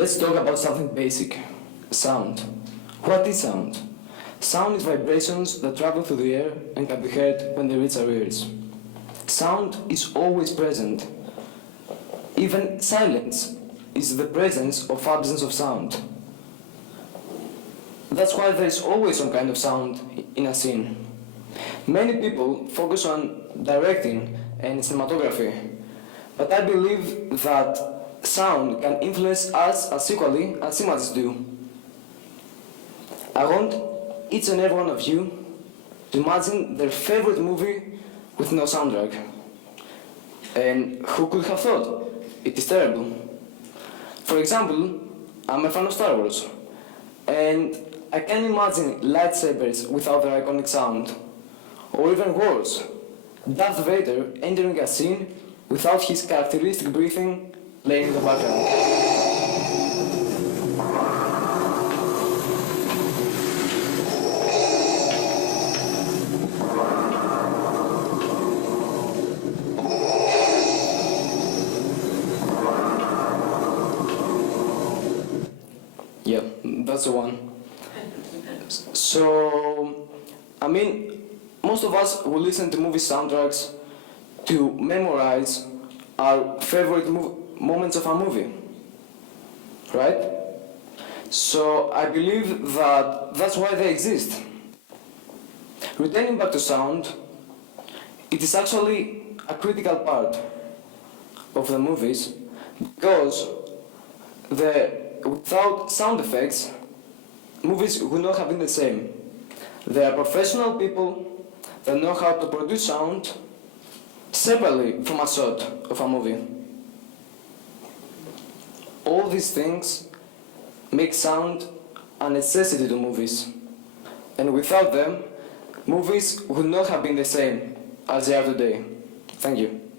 Let's talk about something basic. Sound. What is sound? Sound is vibrations that travel through the air and can be heard when they reach our ears. Sound is always present. Even silence is the presence or absence of sound. That's why there is always some kind of sound in a scene. Many people focus on directing and cinematography, but I believe that sound can influence us as equally as images do. I want each and every one of you to imagine their favorite movie with no soundtrack. And who could have thought? It is terrible. For example, I'm a fan of Star Wars, and I can imagine lightsabers without their iconic sound. Or even worse, Darth Vader entering a scene without his characteristic breathing playing in the background. Yeah, that's the one. So, most of us will listen to movie soundtracks to memorize our favorite moments of a movie, right? So I believe that that's why they exist. Returning back to sound, it is actually a critical part of the movies because without sound effects, movies would not have been the same. There are professional people that know how to produce sound separately from a shot of a movie. All these things make sound a necessity to movies, and without them, movies would not have been the same as they are today. Thank you.